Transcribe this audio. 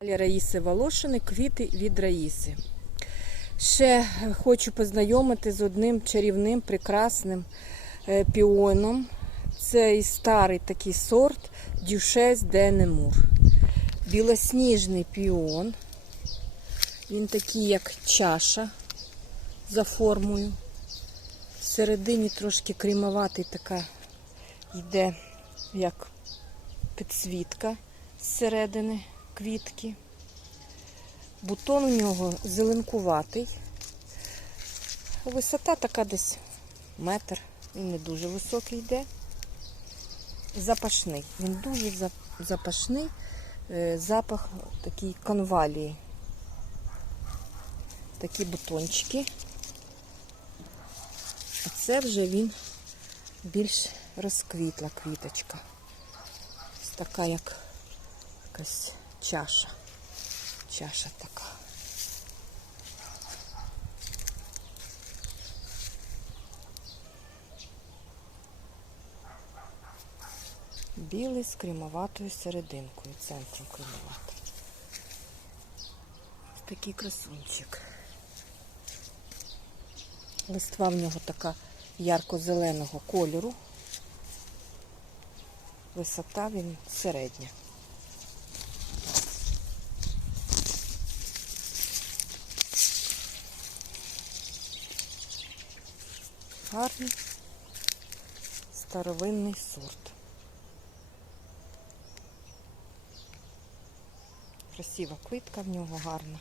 Раїси Волошини, квіти від Раїси. Ще хочу познайомити з одним чарівним, прекрасним е, піоном. Це старий такий сорт Дюшес де Немур. Білосніжний піон. Він такий, як чаша за формою. Всередині трошки крімоватий така йде, як підсвітка зсередини квітки. Бутон у нього зеленкуватий. Висота така десь метр. Він не дуже високий йде. Запашний. Він дуже запашний. Е, Запах такий конвалії. Такі бутончики. А це вже він більш розквітла квіточка. Ось така, як якась чаша. Чаша така. Білий з кремоватою серединкою, центром кремоватий. Такий красунчик. Листва в нього така ярко-зеленого кольору. Висота він середня. Гарний старовинний сорт. Красива квітка в нього гарна.